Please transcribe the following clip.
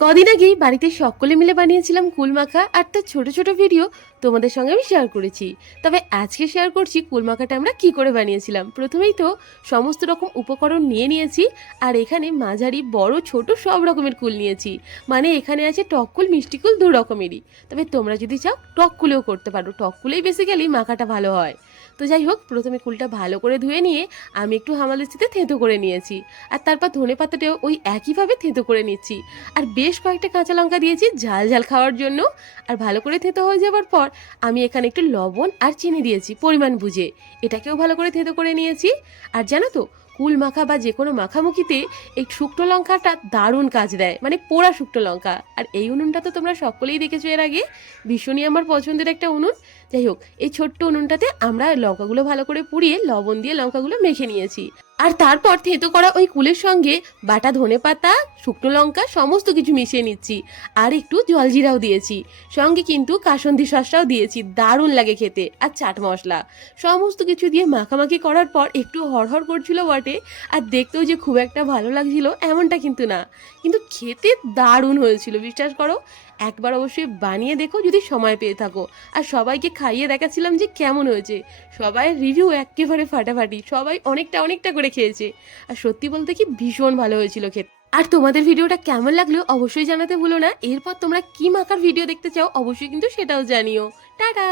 কদিন আগেই বাড়িতে সকলে মিলে বানিয়েছিলাম কুল মাখা, আর তার ছোট ছোট ভিডিও তোমাদের সঙ্গে আমি শেয়ার করেছি। তবে আজকে শেয়ার করছি কুল মাখাটা আমরা কি করে বানিয়েছিলাম। প্রথমেই তো সমস্ত রকম উপকরণ নিয়ে নিয়েছি, আর এখানে মাঝারি বড় ছোট সব রকমের কুল নিয়েছি। মানে এখানে আছে টক কুল, মিষ্টি কুল, দু রকমেরই। তবে তোমরা যদি চাও টক কুলেও করতে পারো, টক কুলেই বেসিক্যালি মাখাটা ভালো হয়। তো যাই হোক, প্রথমে কুলটা ভালো করে ধুয়ে নিয়ে আমি একটু হামালদিস্তিতে থেঁতো করে নিয়েছি, আর তারপর ধনে পাতাটাও ওই একইভাবে থেঁতো করে নিচ্ছি। আর বেশ কয়েকটা কাঁচা লঙ্কা দিয়েছি ঝাল ঝাল খাওয়ার জন্য। আর ভালো করে থেঁতো হয়ে যাওয়ার পর আমি এখানে একটু লবণ আর চিনি দিয়েছি পরিমাণ বুঝে। এটাকেও ভালো করে থেঁতো করে নিয়েছি। আর জানো তো, কুল মাখা বা যে কোনো মাখামুখিতে এই শুকনো লঙ্কাটা দারুণ কাজ দেয়, মানে পোড়া শুকনো লঙ্কা। আর এই উনুনটা তো তোমরা সকলেই দেখেছো এর আগে, ভীষণই আমার পছন্দের একটা উনুন। যাই হোক, এই ছোট্ট উনুনটাতে আমরা লঙ্কাগুলো ভালো করে পুড়িয়ে লবণ দিয়ে লঙ্কাগুলো মেখে নিয়েছি। আর তারপর থেঁতো করা ওই কুলের সঙ্গে বাটা ধনেপাতা, শুকনো লঙ্কা সমস্ত কিছু মিশিয়ে নিচ্ছি। আর একটু জলজিরাও দিয়েছি, সঙ্গে কিন্তু কাসন্দি সসটাও দিয়েছি, দারুণ লাগে খেতে। আর চাট মশলা সমস্ত কিছু দিয়ে মাখামাখি করার পর একটু হড়হড় করছিল বটে, আর দেখতেও যে খুব একটা ভালো লাগছিল এমনটা কিন্তু না, কিন্তু খেতে দারুণ হয়েছিল, বিশ্বাস করো। একবার অবশ্যই বানিয়ে দেখো যদি সময় পেয়ে থাকো। আর সবাইকে খাইয়ে দেখাচ্ছিলাম যে কেমন হয়েছে। সবাই রিভিউ একেবারে ফাটাফাটি, সবাই অনেকটা অনেকটা করে খেয়েছে। আর সত্যি বলতে কি ভীষণ ভালো হয়েছিল খেতে। আর তোমাদের ভিডিওটা কেমন লাগলো অবশ্যই জানাতে ভুলো না। এরপর তোমরা কি মাখার ভিডিও দেখতে চাও অবশ্যই কিন্তু সেটাও জানিও। টাটা।